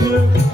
you.